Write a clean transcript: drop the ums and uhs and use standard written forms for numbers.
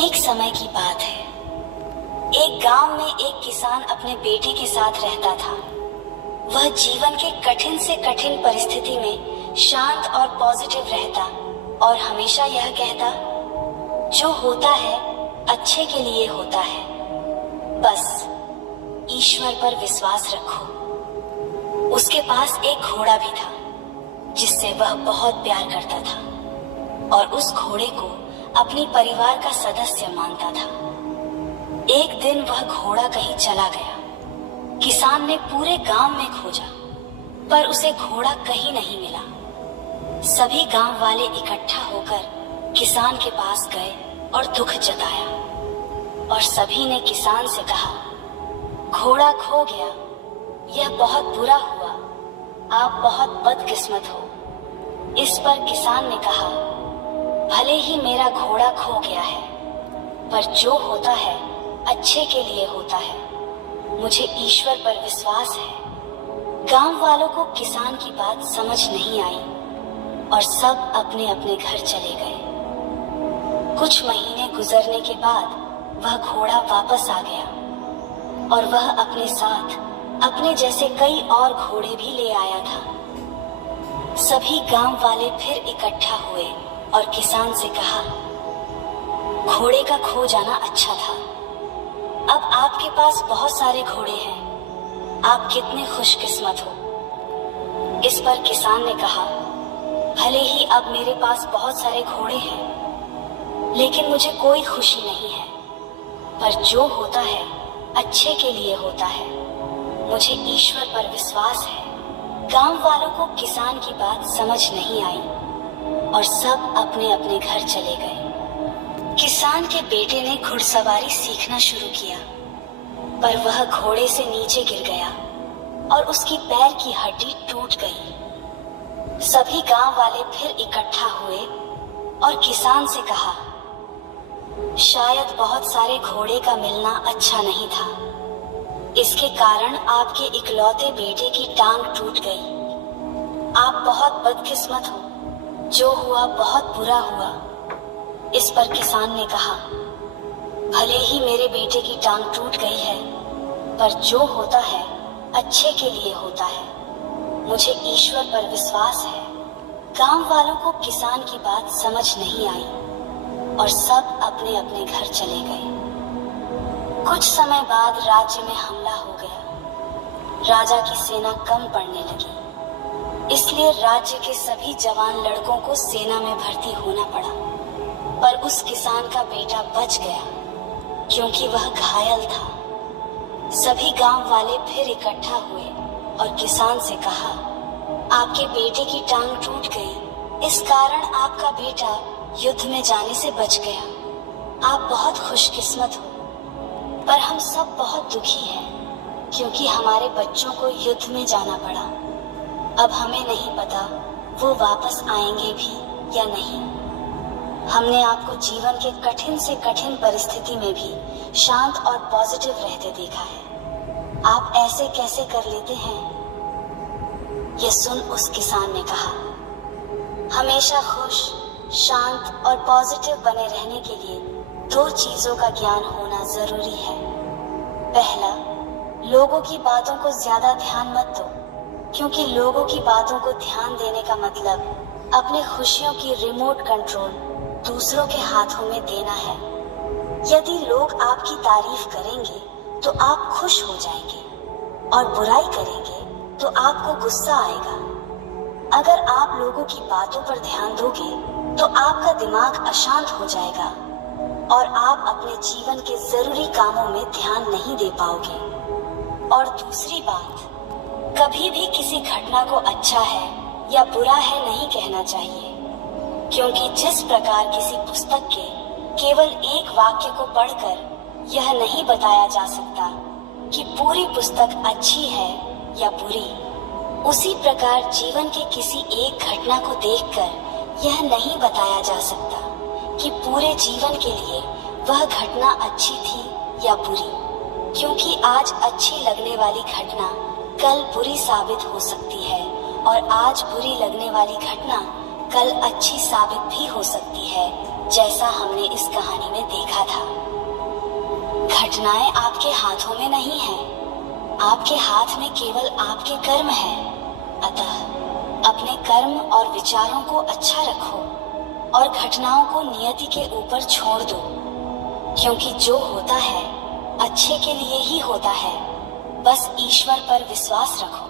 एक समय की बात है। एक गांव में एक किसान अपने बेटे के साथ रहता था। वह जीवन के कठिन से कठिन परिस्थिति में शांत और पॉजिटिव रहता और हमेशा यह कहता, जो होता है अच्छे के लिए होता है, बस ईश्वर पर विश्वास रखो। उसके पास एक घोड़ा भी था जिससे वह बहुत प्यार करता था और उस घोड़े को अपनी परिवार का सदस्य मानता था। एक दिन वह घोड़ा कहीं चला गया। किसान ने पूरे गांव में खोजा, पर उसे घोड़ा कहीं नहीं मिला। सभी गांव वाले इकट्ठा होकर किसान के पास गए और दुख जताया और सभी ने किसान से कहा, घोड़ा खो गया, यह बहुत बुरा हुआ, आप बहुत बदकिस्मत हो। इस पर किसान ने कहा, भले ही मेरा घोड़ा खो गया है, पर जो होता है अच्छे के लिए होता है। मुझे ईश्वर पर विश्वास है। गांव वालों को किसान की बात समझ नहीं आई और सब अपने अपने घर चले गए। कुछ महीने गुजरने के बाद वह घोड़ा वापस आ गया और वह अपने साथ अपने जैसे कई और घोड़े भी ले आया था। सभी गांव वाले फिर इकट्ठा हुए और किसान से कहा, घोड़े का खो जाना अच्छा था। अब आपके पास बहुत सारे घोड़े हैं, आप कितने खुशकिस्मत हो। इस पर किसान ने कहा, भले ही अब मेरे पास बहुत सारे घोड़े हैं, लेकिन मुझे कोई खुशी नहीं है। पर जो होता है अच्छे के लिए होता है। मुझे ईश्वर पर विश्वास है। गांव वालों को किसान की बात समझ नहीं आई और सब अपने अपने घर चले गए। किसान के बेटे ने घुड़सवारी सीखना शुरू किया, पर वह घोड़े से नीचे गिर गया और उसकी पैर की हड्डी टूट गई। सभी गांव वाले फिर इकट्ठा हुए और किसान से कहा, शायद बहुत सारे घोड़े का मिलना अच्छा नहीं था। इसके कारण आपके इकलौते बेटे की टांग टूट गई। आप बहुत बदकिस्मत हो। जो हुआ बहुत बुरा हुआ। इस पर किसान ने कहा, भले ही मेरे बेटे की टांग टूट गई है, पर जो होता है अच्छे के लिए होता है। मुझे ईश्वर पर विश्वास है। गांव वालों को किसान की बात समझ नहीं आई और सब अपने अपने घर चले गए। कुछ समय बाद राज्य में हमला हो गया। राजा की सेना कम पड़ने लगी, इसलिए राज्य के सभी जवान लड़कों को सेना में भर्ती होना पड़ा। पर उस किसान का बेटा बच गया क्योंकि वह घायल था। सभी गांव वाले फिर इकट्ठा हुए और किसान से कहा, आपके बेटे की टांग टूट गई, इस कारण आपका बेटा युद्ध में जाने से बच गया। आप बहुत खुशकिस्मत हो। पर हम सब बहुत दुखी हैं क्योंकि हमारे बच्चों को युद्ध में जाना पड़ा। अब हमें नहीं पता वो वापस आएंगे भी या नहीं। हमने आपको जीवन के कठिन से कठिन परिस्थिति में भी शांत और पॉजिटिव रहते देखा है। आप ऐसे कैसे कर लेते हैं? ये सुन उस किसान ने कहा, हमेशा खुश, शांत और पॉजिटिव बने रहने के लिए दो चीजों का ज्ञान होना जरूरी है। पहला, लोगों की बातों को ज्यादा ध्यान मत दो, क्योंकि लोगों की बातों को ध्यान देने का मतलब अपने खुशियों की रिमोट कंट्रोल दूसरों के हाथों में देना है। यदि लोग आपकी तारीफ करेंगे तो आप खुश हो जाएंगे और बुराई करेंगे तो आपको गुस्सा आएगा। अगर आप लोगों की बातों पर ध्यान दोगे तो आपका दिमाग अशांत हो जाएगा और आप अपने जीवन के जरूरी कामों में ध्यान नहीं दे पाओगे। और दूसरी बात, कभी भी किसी घटना को अच्छा है या बुरा है नहीं कहना चाहिए, क्योंकि जिस प्रकार किसी पुस्तक के केवल एक वाक्य को पढ़कर यह नहीं बताया जा सकता कि पूरी पुस्तक अच्छी है या बुरी, उसी प्रकार जीवन के किसी एक घटना को देखकर यह नहीं बताया जा सकता कि पूरे जीवन के लिए वह घटना अच्छी थी या बुरी, क्योंकि आज अच्छी लगने वाली घटना कल बुरी साबित हो सकती है और आज बुरी लगने वाली घटना कल अच्छी साबित भी हो सकती है। जैसा हमने इस कहानी में देखा था। घटनाएं आपके हाथों में नहीं हैं, आपके हाथ में केवल आपके कर्म हैं। अतः अपने कर्म और विचारों को अच्छा रखो और घटनाओं को नियति के ऊपर छोड़ दो, क्योंकि जो होता है अच्छे के लिए ही होता है। बस ईश्वर पर विश्वास रखो।